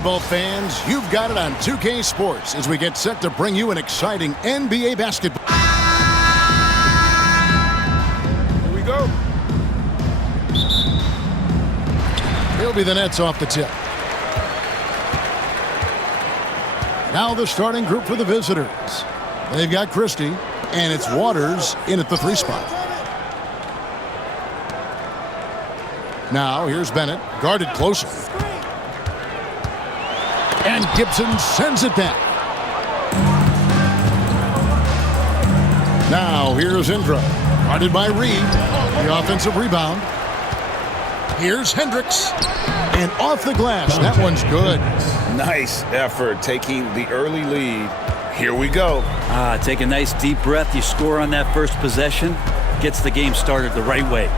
Basketball fans, you've got it on 2K Sports as we get set to bring you an exciting NBA basketball. Here we go. He'll be the Nets off the tip. Now the starting group for the visitors. They've got Christie, and it's Waters in at the 3 spot. Now here's Bennett, guarded closer. And Gibson sends it back. Now here's Indra, guarded by Reed. The offensive rebound. Here's Hendricks. And off the glass. That one's good. Nice effort taking the early lead. Here we go. Take a nice deep breath. You score on that first possession. Gets the game started the right way.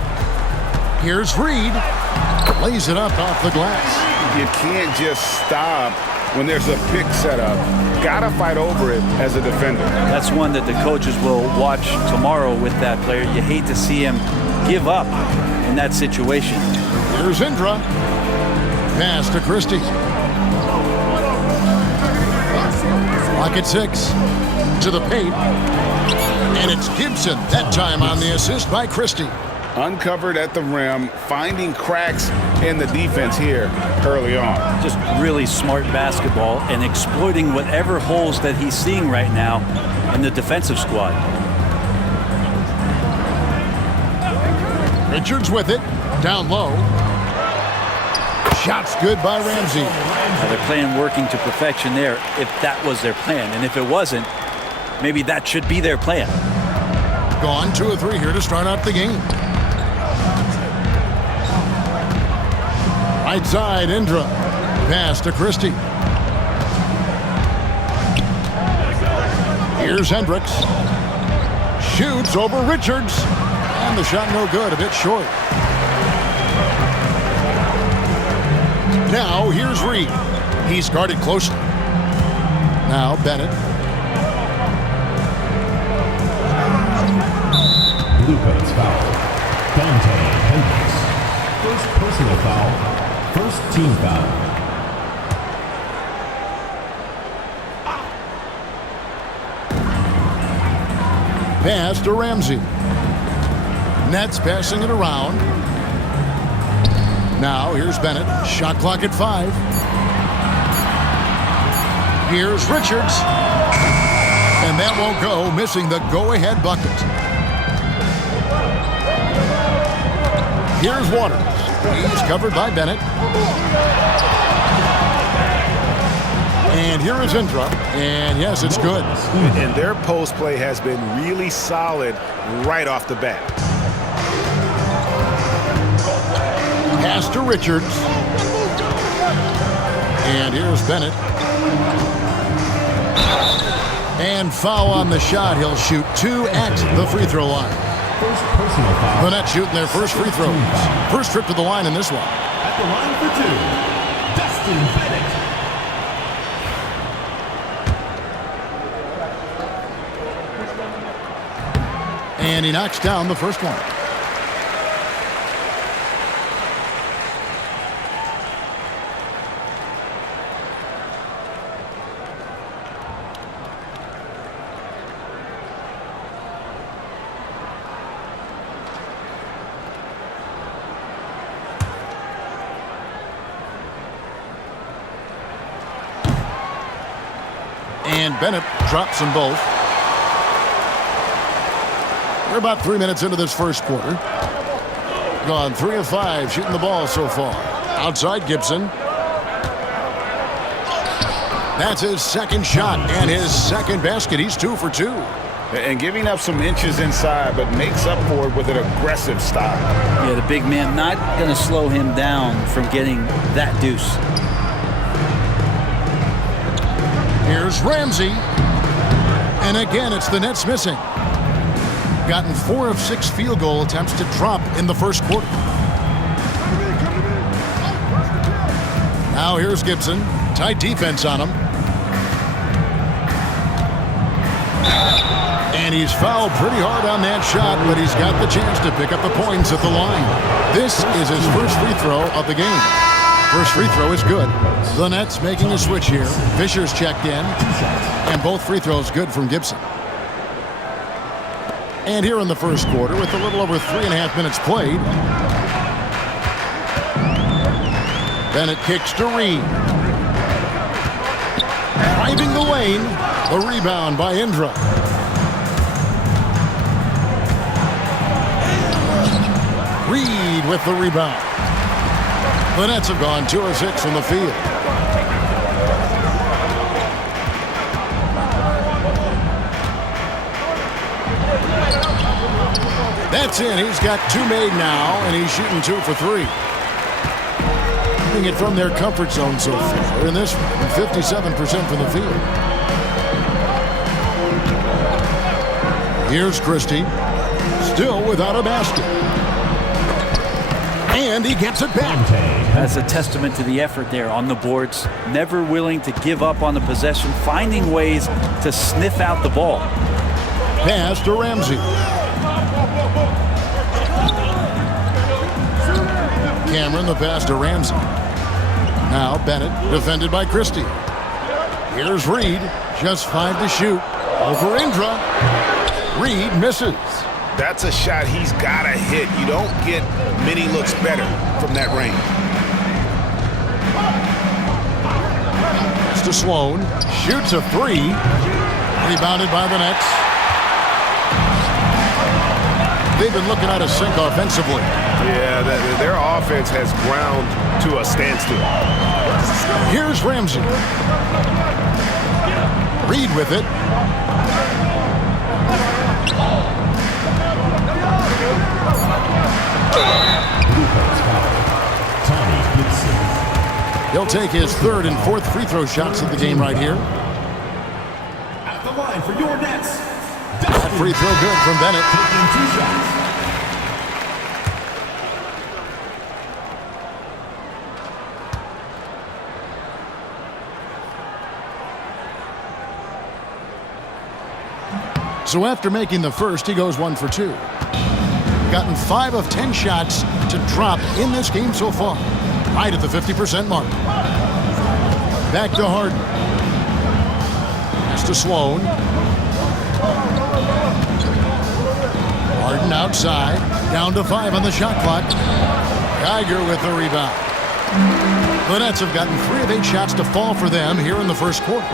Here's Reed. Lays it up off the glass. You can't just stop when there's a pick set up. Gotta fight over it as a defender. That's one that the coaches will watch tomorrow with that player. You hate to see him give up in that situation. Here's Indra. Pass to Christie. Clock at 6. To the paint. And it's Gibson, that time on the assist by Christie. Uncovered at the rim, finding cracks in the defense here early on. Just really smart basketball and exploiting whatever holes that he's seeing right now in the defensive squad. Richards with it. Down low. Shot's good by Ramsey. Their plan working to perfection there if that was their plan. And if it wasn't, maybe that should be their plan. Gone 2 of 3 here to start out the game. Right side, Indra. Pass to Christie. Here's Hendricks. Shoots over Richards. And the shot no good, a bit short. Now here's Reed. He's guarded closely. Now Bennett. Blue Coats foul. Dante Hendricks. First personal foul. First team foul. Pass to Ramsey. Nets passing it around. Now here's Bennett. Shot clock at 5. Here's Richards. And that won't go, missing the go-ahead bucket. Here's Waters. He's covered by Bennett. And here is Indra. And yes, it's good. And their post play has been really solid right off the bat. Pass to Richards. And here's Bennett. And foul on the shot. He'll shoot 2 at the free throw line. First personal foul. The Nets shooting their first free throws. First trip to the line in this one. At the line for 2, Dustin Bennett. And he knocks down the first one. And Bennett drops them both. We're about 3 minutes into this first quarter. Gone 3 of 5 shooting the ball so far. Outside Gibson. That's his second shot and his second basket. He's 2 for 2. And giving up some inches inside, but makes up for it with an aggressive stop. Yeah, the big man not going to slow him down from getting that deuce. Here's Ramsey. And again, it's the Nets missing. Gotten 4 of 6 field goal attempts to drop in the first quarter. Now here's Gibson. Tight defense on him. And he's fouled pretty hard on that shot, but he's got the chance to pick up the points at the line. This is his first free throw of the game. First free throw is good. The Nets making a switch here. Fisher's checked in. And both free throws good from Gibson. And here in the first quarter, with a little over 3.5 minutes played, Bennett kicks to Reed. Driving the lane. The rebound by Indra. Reed with the rebound. The Nets have gone 2 of 6 from the field. That's in. He's got 2 made now, and he's shooting 2 for 3. Doing it from their comfort zone so far. In this one, 57% from the field. Here's Christie. Still without a basket. And he gets it back. That's a testament to the effort there on the boards. Never willing to give up on the possession, finding ways to sniff out the ball. Pass to Ramsey. Cameron, the pass to Ramsey. Now Bennett, defended by Christie. Here's Reed, just 5 to shoot. Over Indra. Reed misses. That's a shot he's got to hit. You don't get many looks better from that range. Pass to Sloan. Shoots a 3. Rebounded by the Nets. They've been looking out of sync offensively. Yeah, their offense has ground to a standstill. Here's Ramsey. Reed with it. He'll take his 3rd and 4th free throw shots of the game right here. At the line for your Nets. That free throw good from Bennett. Taking 2 shots. So after making the first, he goes 1 for 2. Gotten 5 of 10 shots to drop in this game so far. Right at the 50% mark. Back to Harden. Pass to Sloan. Harden outside. Down to 5 on the shot clock. Geiger with the rebound. The Nets have gotten 3 of 8 shots to fall for them here in the first quarter.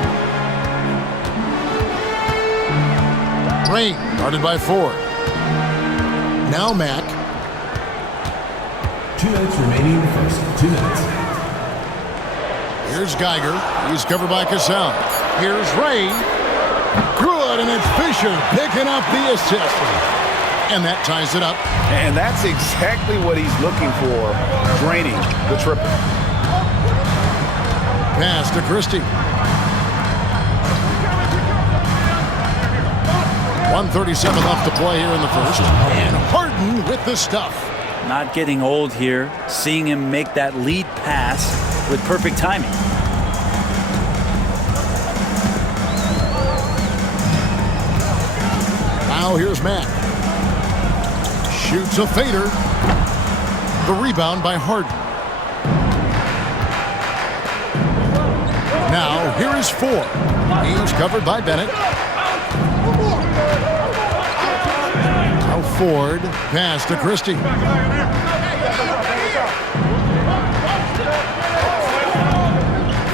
Rain guarded by Ford. Now Mack. 2 minutes remaining in the first. 2 minutes. Here's Geiger. He's covered by Cassell. Here's Ray. Good, and it's Fisher picking up the assist. And that ties it up. And that's exactly what he's looking for, draining the triple. Pass to Christie. 1:37 left to play here in the first. And Harden with the stuff. Not getting old here, seeing him make that lead pass with perfect timing. Now here's Mack. Shoots a fader. The rebound by Harden. Now here is Ford. He's covered by Bennett. Now Ford. Pass to Christie.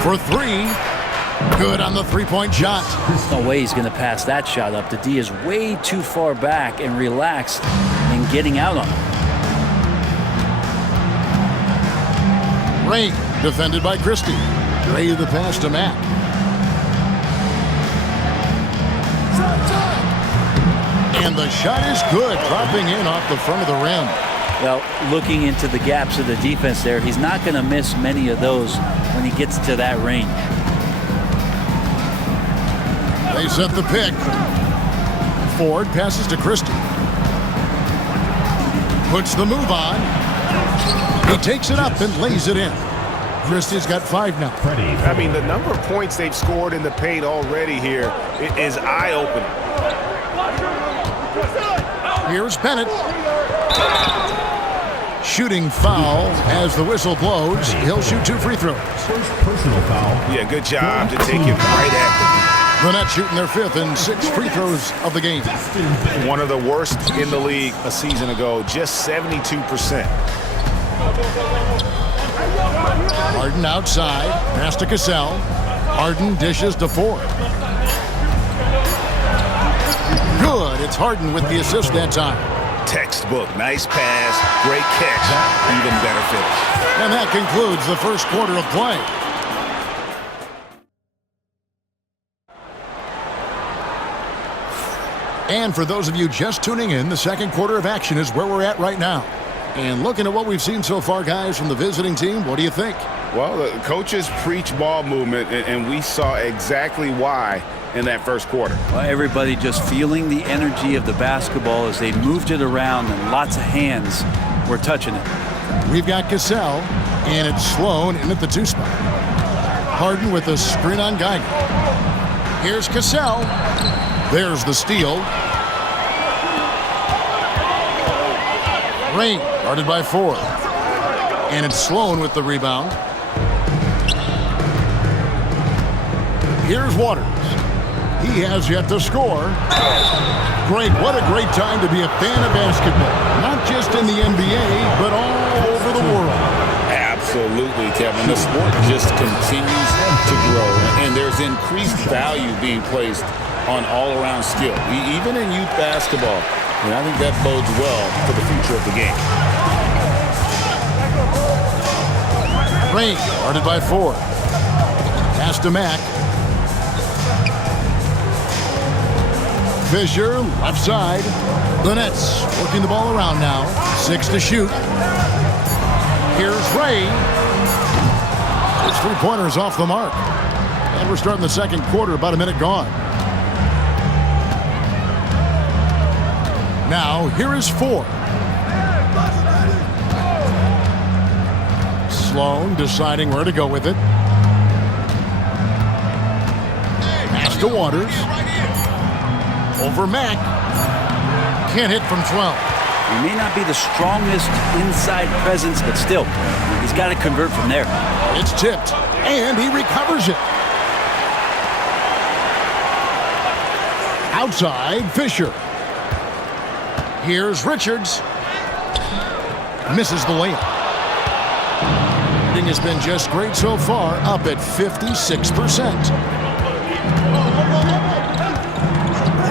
For 3. Good on the 3-point shot. There's no way he's going to pass that shot up. The D is way too far back and relaxed in getting out on him. Ray defended by Christie. Ray the pass to Mack. And the shot is good, dropping in off the front of the rim. Well, looking into the gaps of the defense there, he's not going to miss many of those when he gets to that range. They set the pick. Ford passes to Christie. Puts the move on. He takes it up and lays it in. Christie's got 5 now. I mean, the number of points they've scored in the paint already here is eye-opening. Here's Bennett. shooting foul as the whistle blows. He'll shoot 2 free throws. First personal foul. Yeah, good job to take it right at The Nets shooting their 5th and 6th free throws of the game. one of the worst in the league a season ago, just 72%. Harden outside. Pass to Cassell. Harden dishes to Ford. Good. It's Harden with the assist that time. Textbook. Nice pass. Great catch. Even better finish. And that concludes the first quarter of play. And for those of you just tuning in, the second quarter of action is where we're at right now. And looking at what we've seen so far, guys, from the visiting team, what do you think? Well, the coaches preach ball movement, and we saw exactly why in that first quarter. Well, everybody just feeling the energy of the basketball as they moved it around, and lots of hands were touching it. We've got Cassell, and it's Sloan in at the 2 spot. Harden with a screen on Geiger. Here's Cassell. There's the steal. Rain guarded by Ford. And it's Sloan with the rebound. Here's Waters. He has yet to score. Greg, what a great time to be a fan of basketball. Not just in the NBA, but all over the world. Absolutely, Kevin. The sport just continues to grow, and there's increased value being placed on all-around skill, even in youth basketball. And I think that bodes well for the future of the game. Rain guarded by Ford. Pass to Mack. Fisher, left side. The Nets working the ball around now. 6 to shoot. Here's Ray. His 3-pointers off the mark. And we're starting the second quarter, about a minute gone. Now, here is Ford. Sloan deciding where to go with it. Pass to Waters. Over Mack. Can't hit from 12. He may not be the strongest inside presence, but still, he's got to convert from there. It's tipped, and he recovers it. Outside, Fisher. Here's Richards. Misses the layup. Shooting has been just great so far, up at 56%.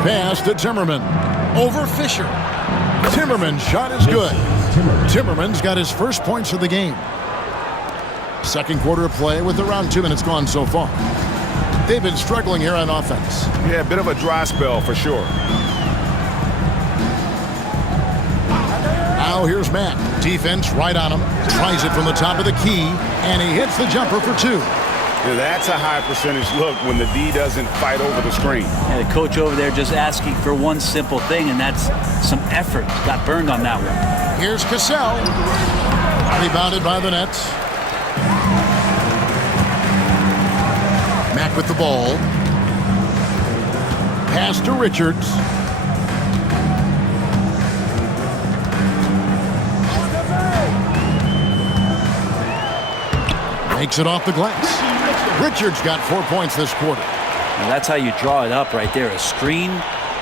Pass to Timmerman. Over Fisher. Timmerman's shot is good. Timmerman's got his first points of the game. Second quarter of play with around 2 minutes gone so far. They've been struggling here on offense. Yeah, a bit of a dry spell for sure. Now here's Matt. Defense right on him. Tries it from the top of the key, and he hits the jumper for 2. Yeah, that's a high percentage look when the D doesn't fight over the screen. And the coach over there just asking for one simple thing, and that's some effort. Got burned on that one. Here's Cassell. Rebounded by the Nets. Mack with the ball. Pass to Richards. Makes it off the glass. Richards got 4 points this quarter. And that's how you draw it up right there. A screen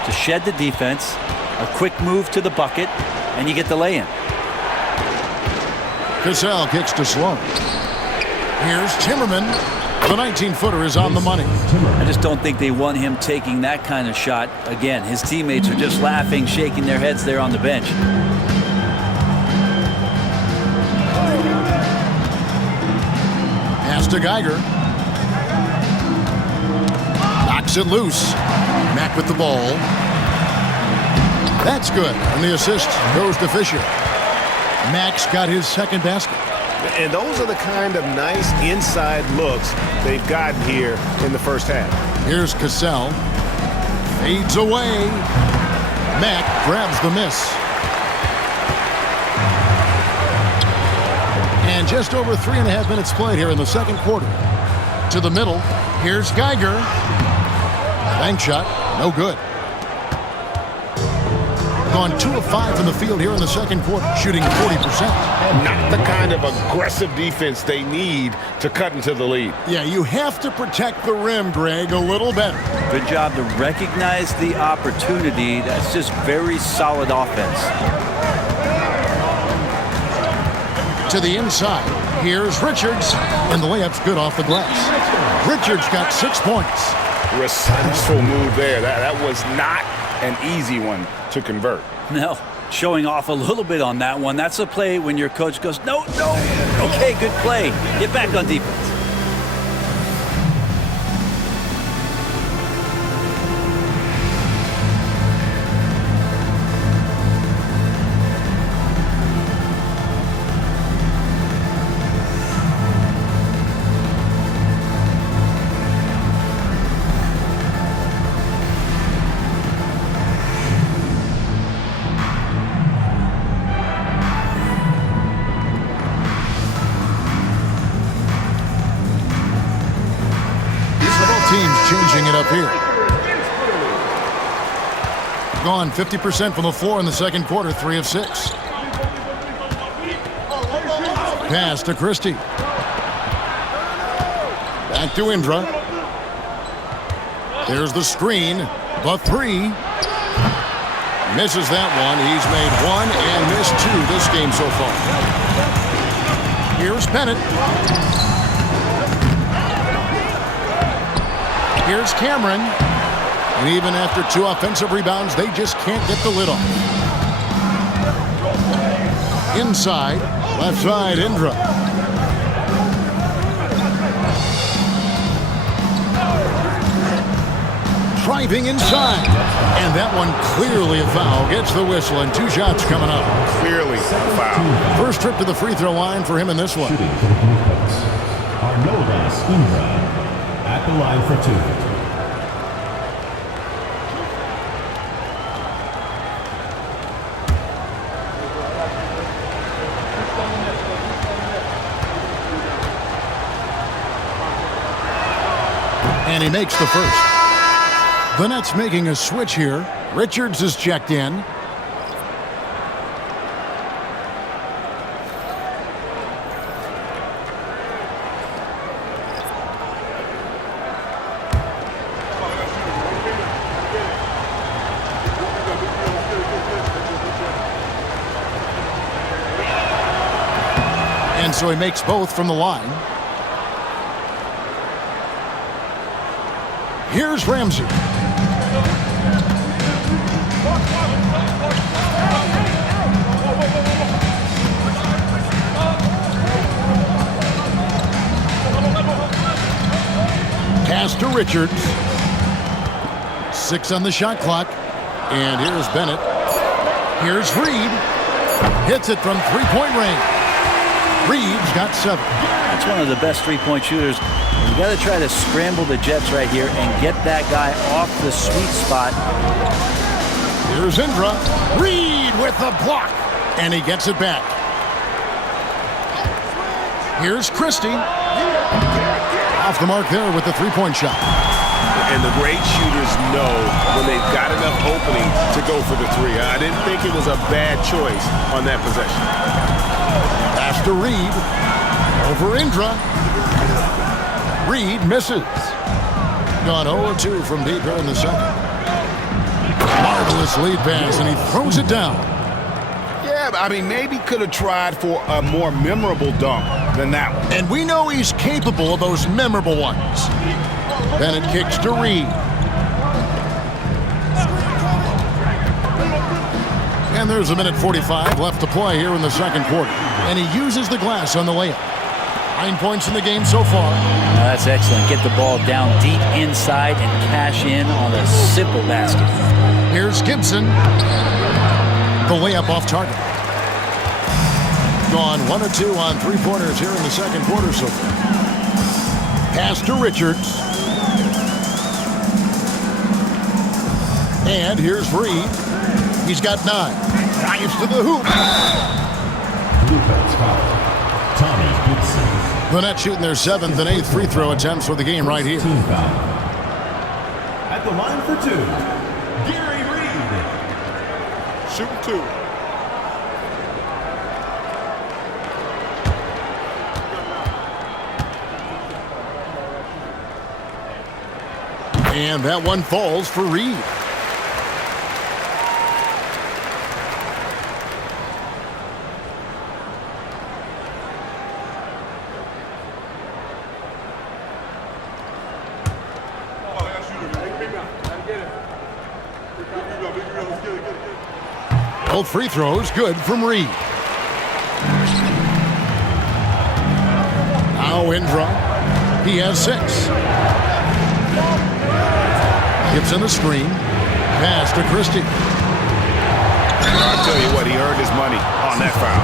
to shed the defense, a quick move to the bucket, and you get the lay-in. Cassell kicks to Sloan. Here's Timmerman. The 19-footer is on the money. I just don't think they want him taking that kind of shot. Again, his teammates are just laughing, shaking their heads there on the bench. Pass to Geiger. Knocks it loose. Mack with the ball. That's good. And the assist goes to Fisher. Mack's got his second basket. And those are the kind of nice inside looks they've gotten here in the first half. Here's Cassell. Fades away. Mack grabs the miss. And just over 3.5 minutes played here in the second quarter. To the middle. Here's Geiger. Bank shot. No good. Gone 2 of 5 from the field here in the second quarter, shooting 40%. Not the kind of aggressive defense they need to cut into the lead. Yeah, you have to protect the rim, Greg, a little better. Good job to recognize the opportunity. That's just very solid offense. To the inside, here's Richards, and the layup's good off the glass. Richards got 6 points. Resourceful move there. That was not an easy one to convert. No, showing off a little bit on that one. That's a play when your coach goes, no. Okay, good play. Get back on defense. Changing it up here. Gone 50% from the floor in the second quarter, 3 of 6. Pass to Christie. Back to Indra. There's the screen. The 3. Misses that one. He's made 1 and missed 2 this game so far. Here's Bennett. Here's Cameron. And even after 2 offensive rebounds, they just can't get the lid off. Inside, left side, Indra. Driving inside. And that one clearly a foul. Gets the whistle and 2 shots coming up. Clearly a foul. First trip to the free throw line for him in this one. Shooting for the Blue Coats, Arnoldas Indra at the line for 2. And he makes the first. The Nets making a switch here. Richards is checked in. And so he makes both from the line. Here's Ramsey. Pass to Richards. 6 on the shot clock. And here's Bennett. Here's Reed. Hits it from three-point range. Reed's got 7. That's one of the best three-point shooters. You got to try to scramble the Jets right here and get that guy off the sweet spot. Here's Indra. Reed with the block. And he gets it back. Here's Christie. Off the mark there with the three-point shot. And the great shooters know when they've got enough opening to go for the 3. I didn't think it was a bad choice on that possession. Pass to Reed. Over Indra. Reed misses. Gone 0-2 from deep here in the second. Marvelous lead pass, and he throws it down. Yeah, I mean, maybe could have tried for a more memorable dunk than that one. And we know he's capable of those memorable ones. Bennett kicks to Reed. And there's a minute 45 left to play here in the second quarter. And he uses the glass on the layup. 9 points in the game so far. That's excellent. Get the ball down deep inside and cash in on a simple basket. Here's Gibson. The layup off target. Gone 1 of 2 on three-pointers here in the second quarter so far. Pass to Richards. And here's Reed. He's got 9. Drives to the hoop. Blue Coats foul. Tommy Gibson. The Nets shooting their 7th and 8th free throw attempts for the game right here. Team foul. At the line for 2, Gary Shooting 2. And that one falls for Reed. Both free throws good from Reed. Now Indra. He has 6. Gets in the screen. Pass to Christie. I'll tell you what, he earned his money on that foul.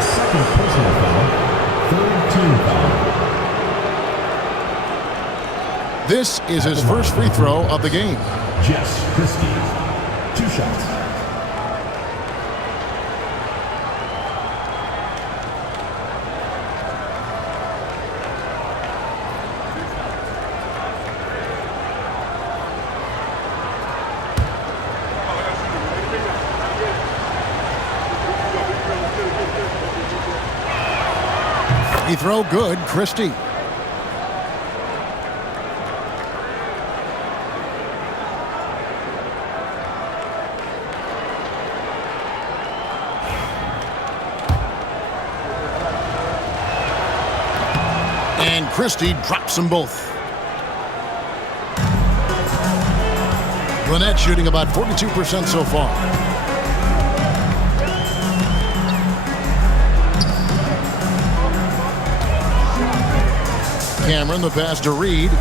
Second personal foul. Third team foul. This is his first free throw of the game. Jess Christie. 2 shots. Free throw good, Christie. And Christie drops them both. Lynette shooting about 42% so far. Cameron, the pass to Reed.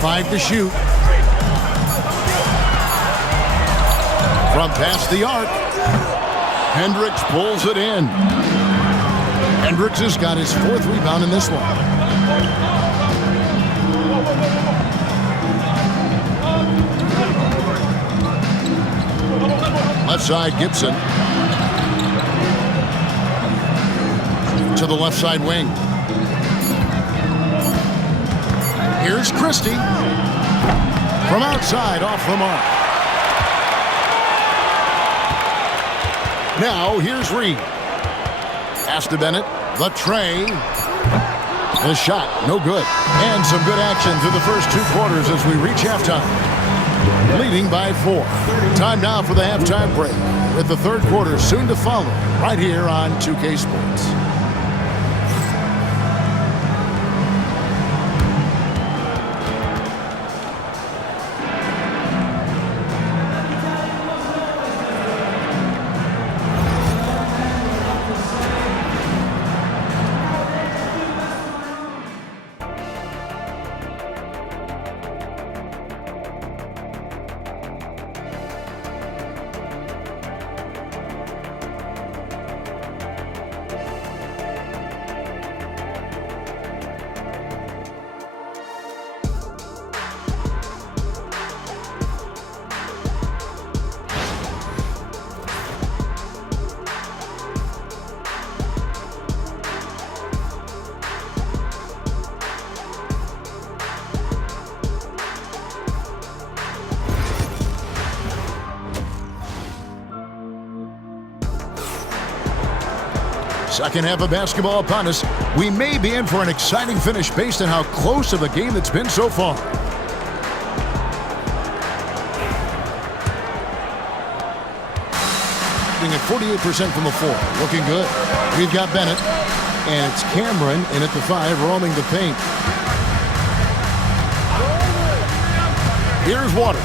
5 to shoot. From past the arc. Hendricks pulls it in. Hendricks has got his 4th rebound in this one. Left side, Gibson. To the left side wing. Here's Christie. From outside, off the mark. Now, here's Reed. Pass to Bennett. The tray. The shot, no good. And some good action through the first 2 quarters as we reach halftime. Leading by 4. Time now for the halftime break, with the 3rd quarter soon to follow, right here on 2K Sports. Second half of basketball upon us. We may be in for an exciting finish based on how close of a game it's been so far. Shooting at 48% from the floor. Looking good. We've got Bennett. And it's Cameron in at the 5, roaming the paint. Here's Water.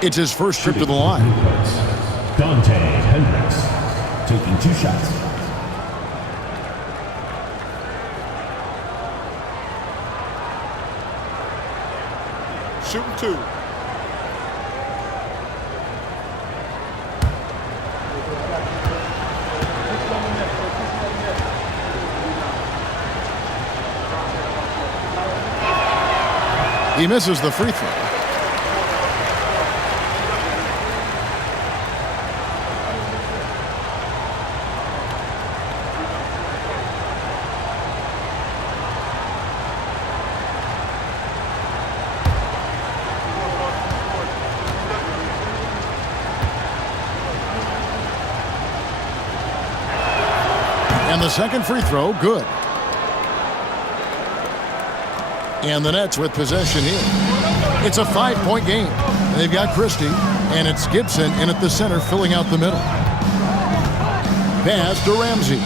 It's his first trip to the line. Dante Hendricks taking 2 shots. Shooting 2. He misses the free throw. And the second free throw, good. And the Nets with possession here. It's a 5-point game. They've got Christie, and it's Gibson in at the center, filling out the middle. Pass to Ramsey.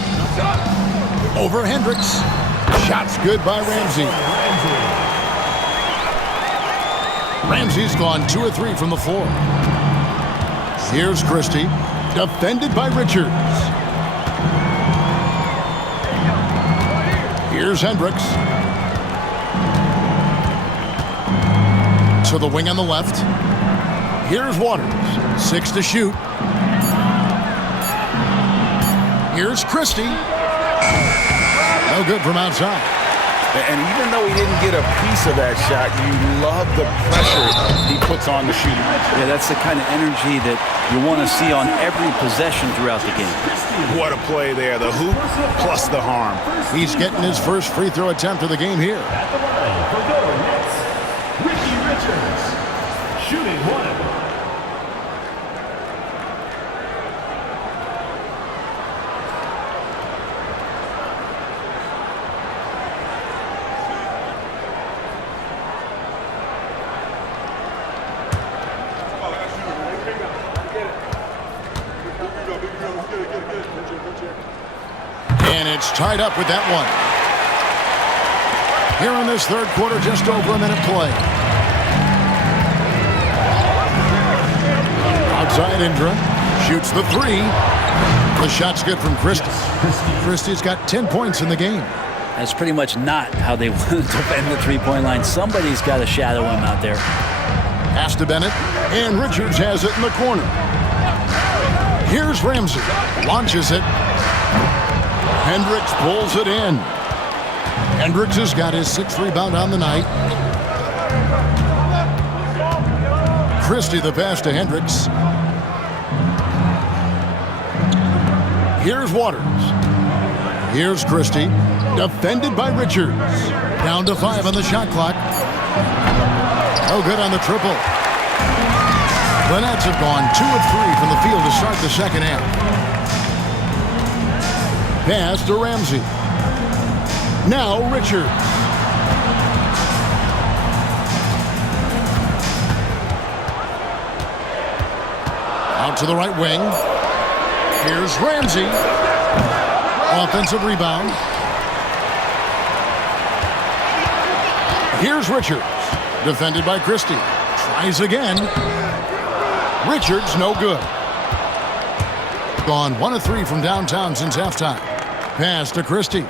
Over Hendricks. Shots good by Ramsey. Ramsey's gone 2 of 3 from the floor. Here's Christie, defended by Richards. Here's Hendricks. To the wing on the left. Here's Waters. 6 to shoot. Here's Christie. No good from outside. And even though he didn't get a piece of that shot, you love the pressure he puts on the shooter. Yeah, that's the kind of energy that you want to see on every possession throughout the game. What a play there. The hoop plus the harm. He's getting his first free throw attempt of the game here. At the line for Delaware Nets, Ricky Richards, shooting 1. And it's tied up with that one. Here in this third quarter, just over a minute play. Outside Indra. Shoots the 3. The shot's good from Christie. Christie's got 10 points in the game. That's pretty much not how they want to defend the three-point line. Somebody's got to shadow him out there. Pass to Bennett. And Richards has it in the corner. Here's Ramsey. Launches it. Hendricks pulls it in. Hendricks has got his 6th rebound on the night. Christie the pass to Hendricks. Here's Waters. Here's Christie. Defended by Richards. Down to 5 on the shot clock. No good on the triple. The Nets have gone 2 of 3 from the field to start the second half. Pass to Ramsey. Now Richards. Out to the right wing. Here's Ramsey. Offensive rebound. Here's Richards. Defended by Christie. Tries again. Richards no good. Gone 1 of 3 from downtown since halftime. Pass to Christie.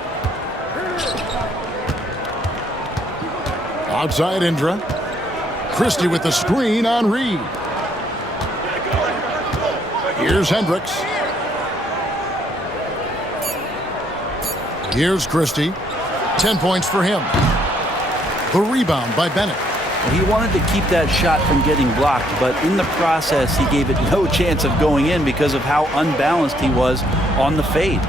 Outside Indra. Christie with the screen on Reed. Here's Hendricks. Here's Christie. 10 points for him. The rebound by Bennett. He wanted to keep that shot from getting blocked, but in the process, he gave it no chance of going in because of how unbalanced he was on the fade.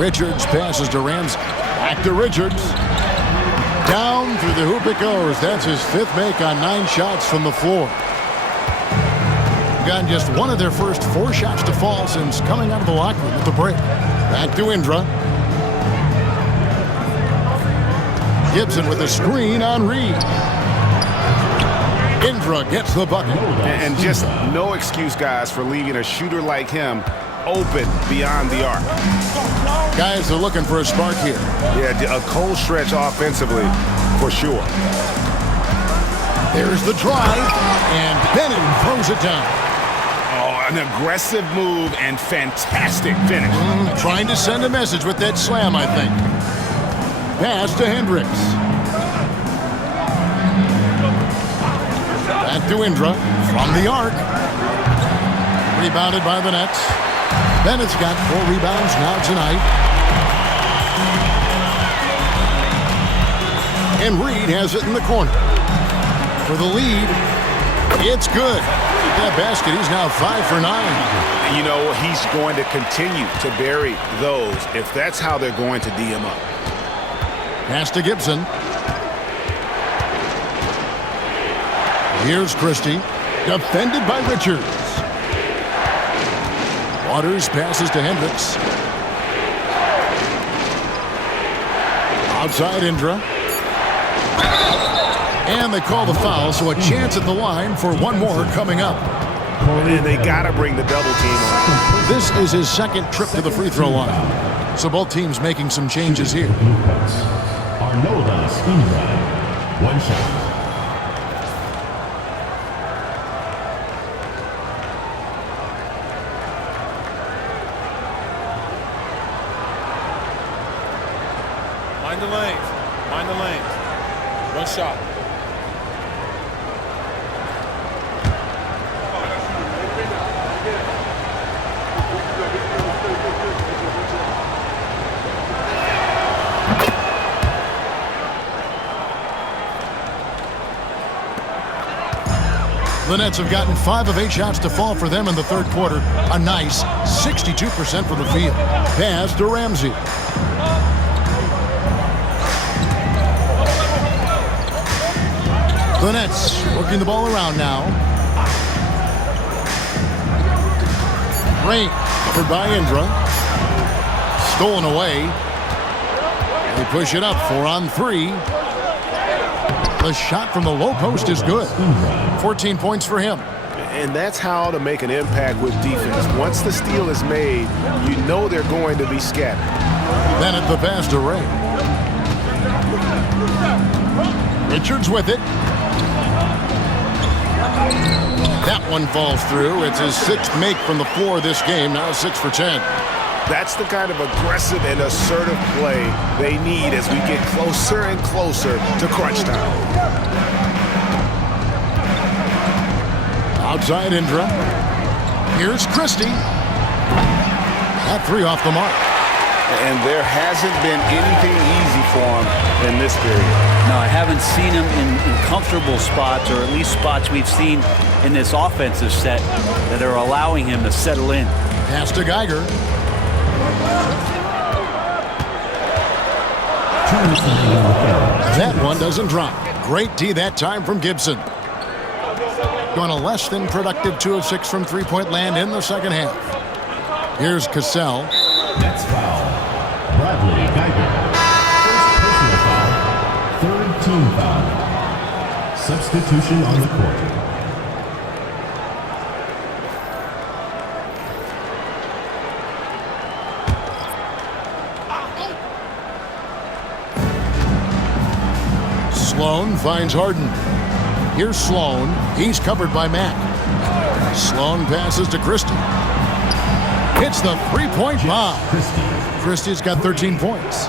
Richards passes to Ramsey. Back to Richards. Down through the hoop it goes. That's his 5th make on 9 shots from the floor. Gotten just one of their first 4 shots to fall since coming out of the locker room at the break. Back to Indra. Gibson with a screen on Reed. Indra gets the bucket. And just no excuse, guys, for leaving a shooter like him open beyond the arc. Guys are looking for a spark here. Yeah, a cold stretch offensively, for sure. There's the drive, and Bennett throws it down. Oh, an aggressive move and fantastic finish. Trying to send a message with that slam, I think. Pass to Hendricks. Back to Indra from the arc. Rebounded by the Nets. Bennett's got 4 rebounds now tonight. And Reed has it in the corner. For the lead, it's good. That basket, he's now 5 for 9. You know, he's going to continue to bury those if that's how they're going to D him up. Pass to Gibson. Here's Christie. Defended by Richards. Waters passes to Hendricks. Outside Indra. And they call the foul, so a chance at the line for one more coming up. And they got to bring the double team on. This is his second trip to the free throw line. So both teams making some changes here. Arnoldas Indra, 1 shot. Mind the lanes. Mind the lanes. 1 shot. The Nets have gotten 5 of 8 shots to fall for them in the third quarter. A nice 62% from the field. Pass to Ramsey. The Nets working the ball around now. Rain covered by Indra. Stolen away. They push it up 4 on 3. The shot from the low post is good. 14 points for him. And that's how to make an impact with defense. Once the steal is made, you know they're going to be scattered. Then at the pass to Ray. Richards with it. That one falls through. It's his 6th make from the floor this game. Now 6 for 10. That's the kind of aggressive and assertive play they need as we get closer and closer to crunch time. Outside Indra. Here's Christie. That 3 off the mark. And there hasn't been anything easy for him in this period. No, I haven't seen him in comfortable spots, or at least spots we've seen in this offensive set that are allowing him to settle in. Pass to Geiger. That one doesn't drop. Great D that time from Gibson. Going a less than productive 2 of 6 from three-point land in the second half. Here's Cassell. Nets foul. Bradley Geiger. First personal foul. 3rd team foul. Substitution on the court. Sloan finds Harden. Here's Sloan. He's covered by Mack. Sloan passes to Christie. Hits the three-point bomb. Christie's got 13 points.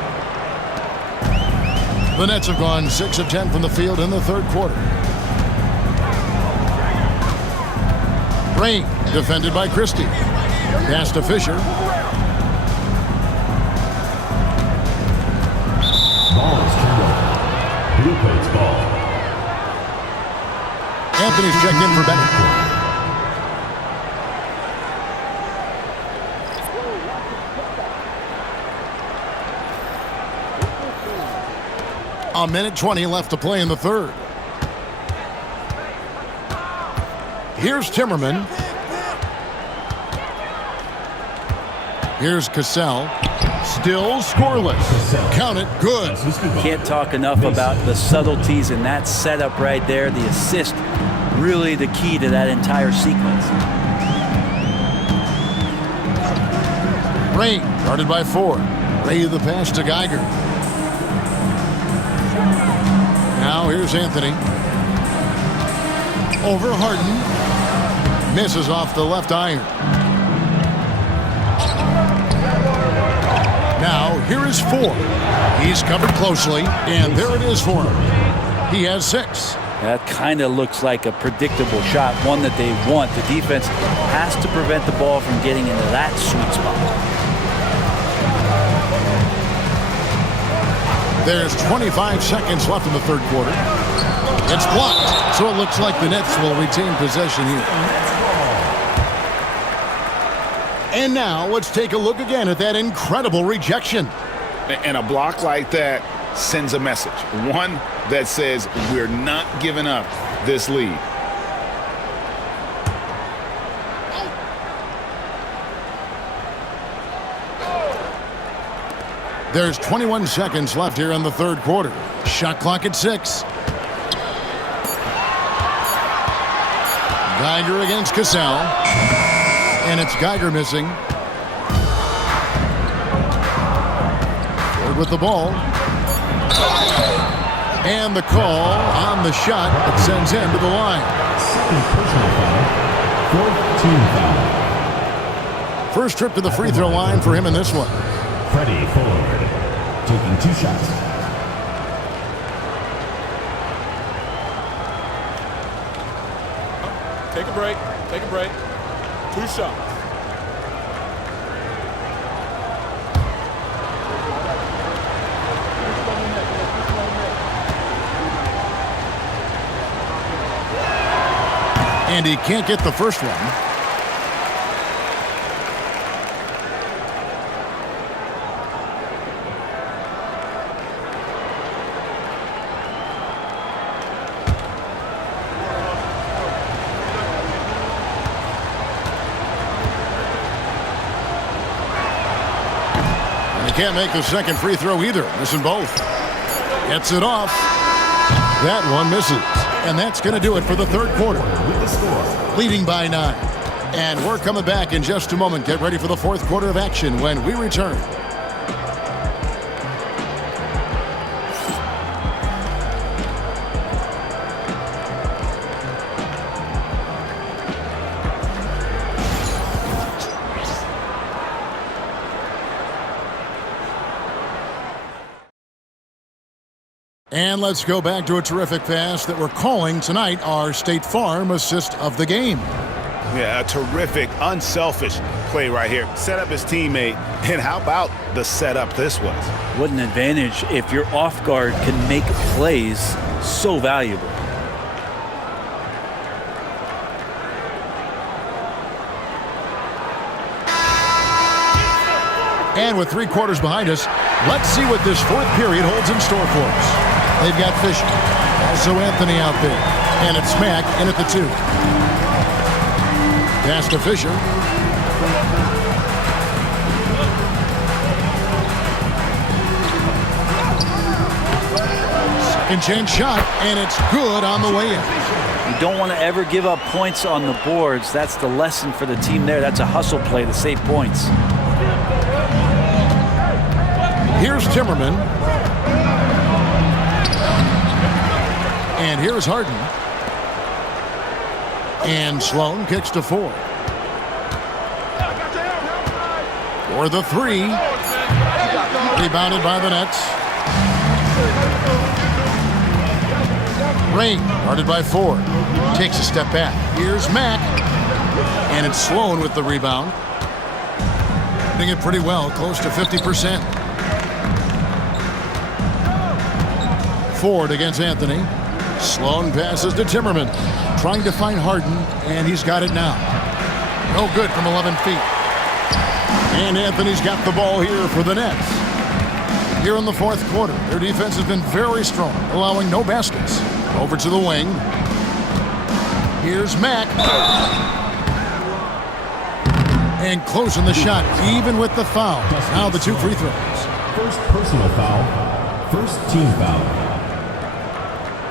The Nets have gone 6 of 10 from the field in the third quarter. Rain defended by Christie. Pass to Fisher. Ball is turned over. Blue Coats ball. Anthony's checked in for Bennett. A minute 20 left to play in the third. Here's Timmerman. Here's Cassell. Still scoreless. Count it. Good. Can't talk enough about the subtleties in that setup right there. The assist, really the key to that entire sequence. Ray guarded by 4. Ray the pass to Geiger. Now here's Anthony. Over Harden. Misses off the left iron. Now here is 4. He's covered closely, and there it is for him. He has 6. That kind of looks like a predictable shot, one that they want. The defense has to prevent the ball from getting into that sweet spot. There's 25 seconds left in the third quarter. It's blocked, so it looks like the Nets will retain possession here. And now let's take a look again at that incredible rejection. And a block like that sends a message. One that says we're not giving up this lead. There's 21 seconds left here in the third quarter. Shot clock at 6. Geiger against Cassell. And it's Geiger missing. Ford with the ball. And the call on the shot that sends him to the line. Second personal foul. Fourth team foul. First trip to the free throw line for him in this one. Freddie Ford taking 2 shots. Take a break. Take a break. 2 shots. And he can't get the first one. And he can't make the second free throw either, missing both. Gets it off. That one misses. And that's going to do it for the third quarter. With the score. Leading by 9. And we're coming back in just a moment. Get ready for the fourth quarter of action when we return. And let's go back to a terrific pass that we're calling tonight our State Farm assist of the game. Yeah, a terrific, unselfish play right here. Set up his teammate. And how about the setup this was? What an advantage if your off guard can make plays so valuable. And with 3 quarters behind us, let's see what this fourth period holds in store for us. They've got Fisher, also Anthony out there, and it's Mack in at the 2. Pass to Fisher. Second chance shot, and it's good on the way in. You don't want to ever give up points on the boards. That's the lesson for the team there. That's a hustle play to save points. Here's Timmerman. And here's Harden. And Sloan kicks to Ford. For the 3. Rebounded by the Nets. Rain guarded by Ford. Takes a step back. Here's Mack. And it's Sloan with the rebound. Doing it pretty well, close to 50%. Ford against Anthony. Sloan passes to Timmerman. Trying to find Harden, and he's got it now. No good from 11 feet. And Anthony's got the ball here for the Nets. Here in the fourth quarter, their defense has been very strong, allowing no baskets. Over to the wing. Here's Mack. And closing the shot, even with the foul. Now the 2 free throws. First personal foul. First team foul.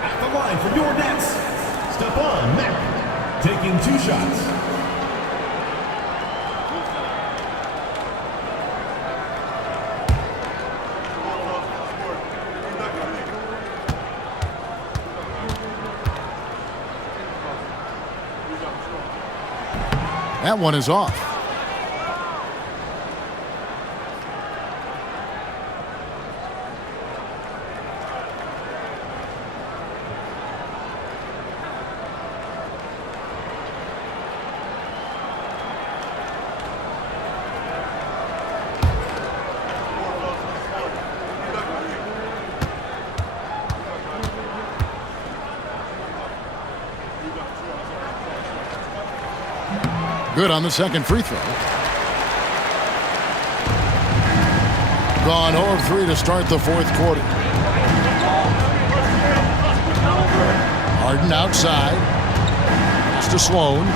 At the line for your Nets, Stephon Mack, taking 2 shots. That one is off. Good on the second free throw. Gone 0 of 3 to start the fourth quarter. Harden outside. Pass to Sloan.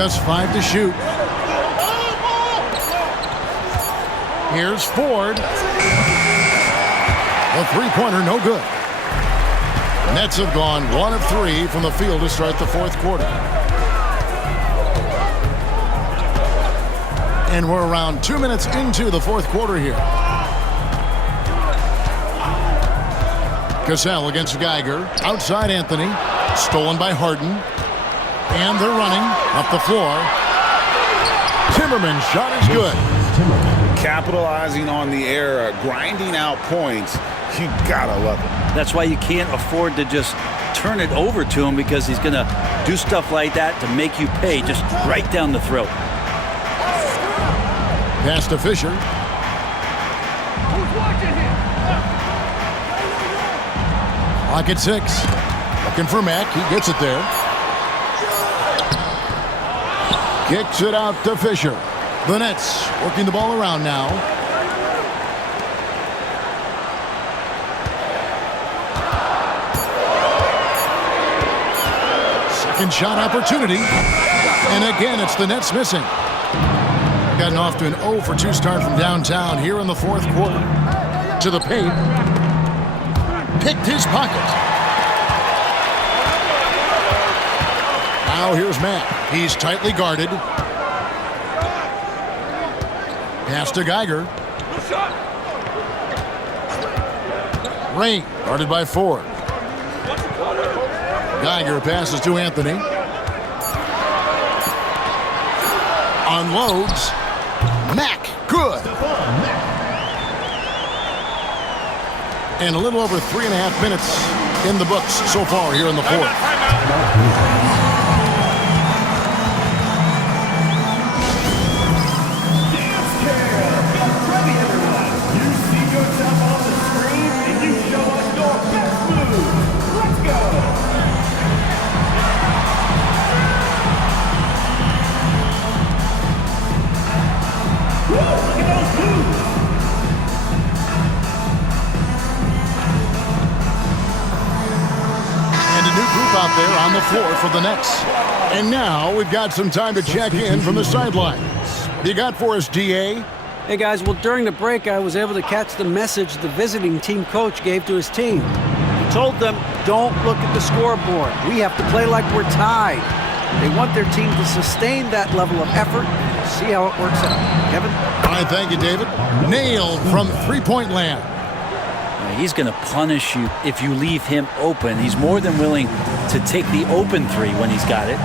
Just 5 to shoot. Here's Ford. The three-pointer, no good. Nets have gone 1 of 3 from the field to start the fourth quarter. And we're around 2 minutes into the fourth quarter here. Cassell against Geiger. Outside Anthony. Stolen by Harden. And they're running up the floor. Timmerman's shot is good. Capitalizing on the error, grinding out points. You gotta love it. That's why you can't afford to just turn it over to him, because he's going to do stuff like that to make you pay just right down the throat. Pass to Fisher. Clock at 6. Looking for Mack. He gets it there. Kicks it out to Fisher. The Nets working the ball around now. Second shot opportunity. And again, it's the Nets missing. Gotten off to an 0 for 2 start from downtown here in the fourth quarter. To the paint. Picked his pocket. Now here's Matt. He's tightly guarded. Pass to Geiger. Rain guarded by Ford. Geiger passes to Anthony. Unloads. Mack, good. And a little over 3.5 minutes in the books so far here in the fourth. Out there on the floor for the Nets. And now we've got some time to check in from the sidelines. You got for us, DA? Hey guys, well, during the break I was able to catch the message the visiting team coach gave to his team. He told them, don't look at the scoreboard. We have to play like we're tied. They want their team to sustain that level of effort and see how it works out. Kevin? All right, thank you, David. Nailed from three-point land. He's going to punish you if you leave him open. He's more than willing to take the open three when he's got it.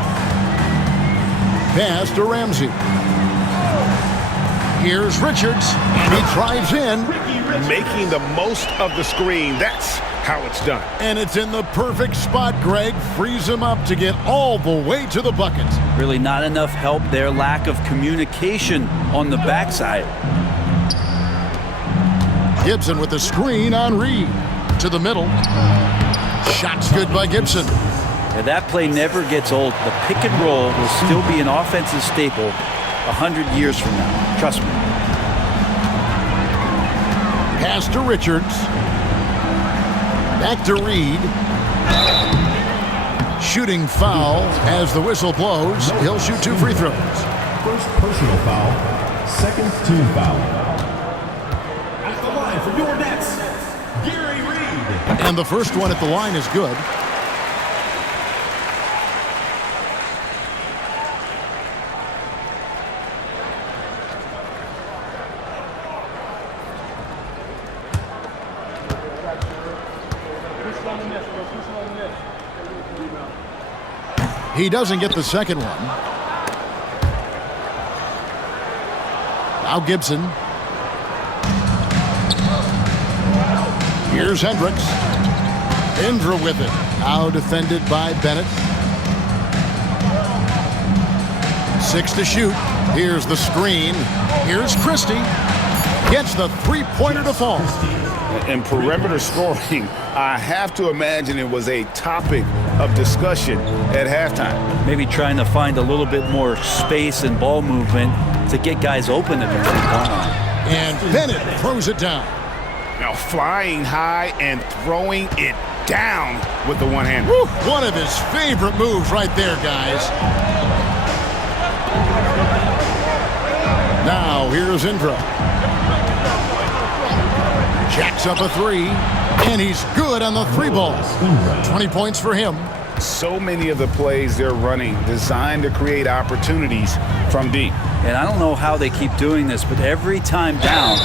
Pass to Ramsey. Here's Richards, and he drives in. Making the most of the screen. That's how it's done. And it's in the perfect spot, Greg. Frees him up to get all the way to the bucket. Really not enough help there. Lack of communication on the backside. Gibson with the screen on Reed. To the middle. Shot's good by Gibson. Yeah, that play never gets old. The pick and roll will still be an offensive staple 100 years from now. Trust me. Pass to Richards. Back to Reed. Shooting foul as the whistle blows. He'll shoot 2 free throws. First personal foul, second team foul. At the line for your Nets, Gary Reed. And the first one at the line is good. He doesn't get the second one. Now Gibson. Here's Hendricks. Indra with it. Now defended by Bennett. 6 to shoot. Here's the screen. Here's Christie. Gets the three-pointer to fall. And perimeter scoring, I have to imagine it was a topic of discussion at halftime. Maybe trying to find a little bit more space and ball movement to get guys open at the three-point. And Bennett throws it down. Now flying high and throwing it down with the one hand. One of his favorite moves right there, guys. here's Indra. Jacks up a three, and he's good on the three ball. 20 points for him. So many of the plays they're running designed to create opportunities from deep. And I don't know how they keep doing this, but every time down,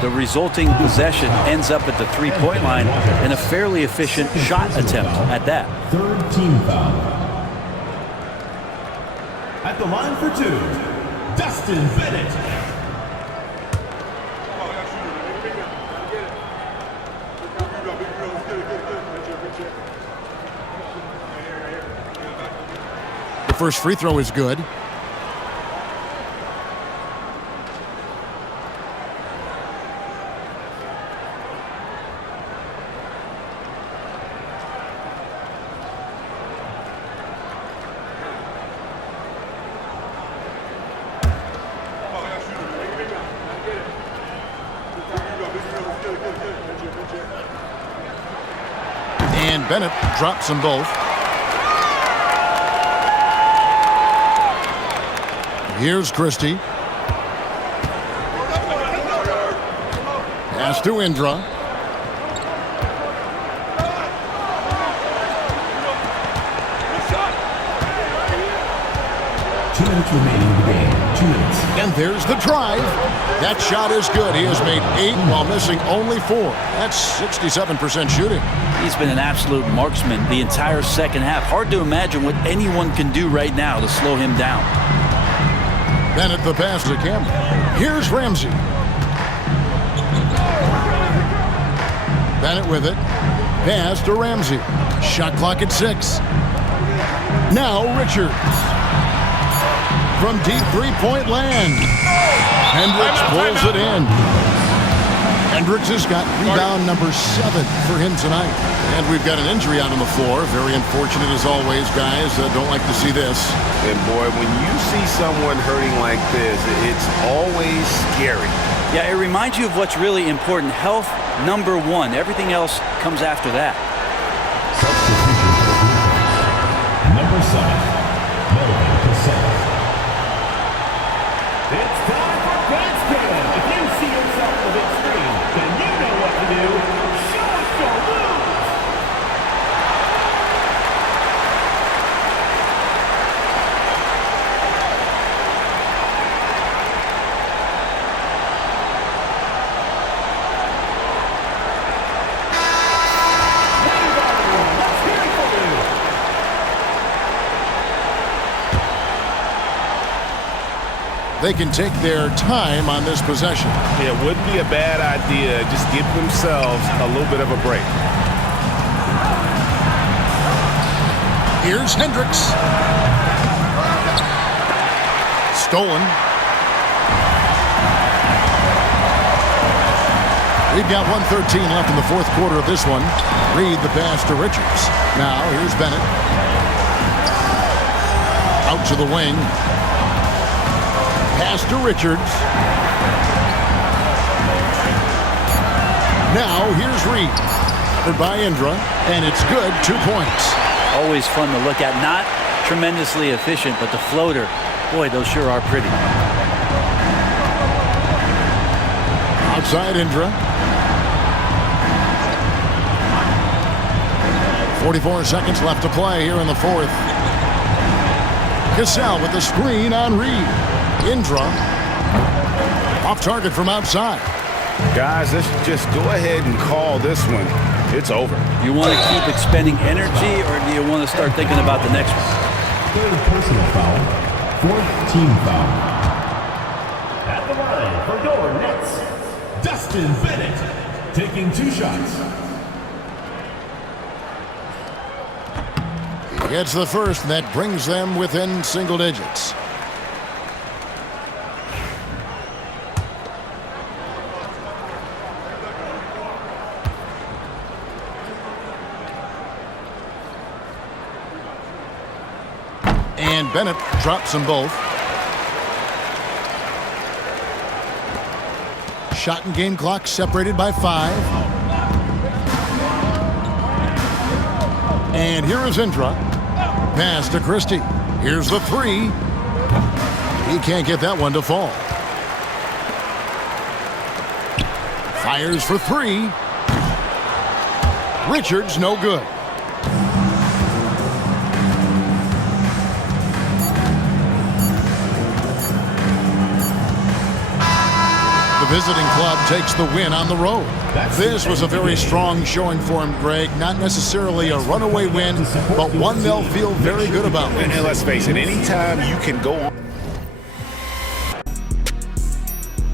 the resulting possession ends up at the three-point line and a fairly efficient shot attempt at that. Third team foul. At the line for two, Dustin Bennett. The first free throw is good. And Bennett drops them both. Here's Christie. Pass to Indra. 2 minutes remaining in the game. 2 minutes. And there's the drive. That shot is good. He has made 8 while missing only 4. That's 67% shooting. He's been an absolute marksman the entire second half. Hard to imagine what anyone can do right now to slow him down. Bennett the pass to Campbell. Here's Ramsey. Bennett with it. Pass to Ramsey. Shot clock at 6. Now Richards. From deep three-point land. Hendricks pulls it in. Hendricks has got rebound number 7 for him tonight. And we've got an injury out on the floor. Very unfortunate as always, guys. Don't like to see this. And boy, when you see someone hurting like this, it's always scary. Yeah, it reminds you of what's really important. Health, number 1. Everything else comes after that. Number 7, Melvin Cassell. It's time for basket. If you see yourself on the big screen, then you know what to do. Show us your moves. They can take their time on this possession. It wouldn't be a bad idea. Just give themselves a little bit of a break. Here's Hendricks. Stolen. We've got 1:13 left in the fourth quarter of this one. Reed the pass to Richards. Now here's Bennett. Out to the wing. Pass to Richards. Now here's Reed. Covered by Indra, and it's good. 2 points. Always fun to look at. Not tremendously efficient, but the floater, boy, those sure are pretty. Outside Indra. 44 seconds left to play here in the fourth. Cassell with the screen on Reed. Indra off target from outside. Guys, let's just go ahead and call this one. It's over. You want to keep expending energy, or do you want to start thinking about the next one? Third personal foul. Fourth team foul. At the line for your Nets, Dustin Bennett taking 2 shots. He gets the first, and that brings them within single digits. And Bennett drops them both. Shot and game clock separated by 5. And here is Indra. Pass to Christie. Here's the 3. He can't get that one to fall. Fires for three. Richards, no good. The visiting club takes the win on the road. This was a very strong showing for him, Greg. Not necessarily a runaway win, but one they'll feel very good about. And let's face it, anytime you can go on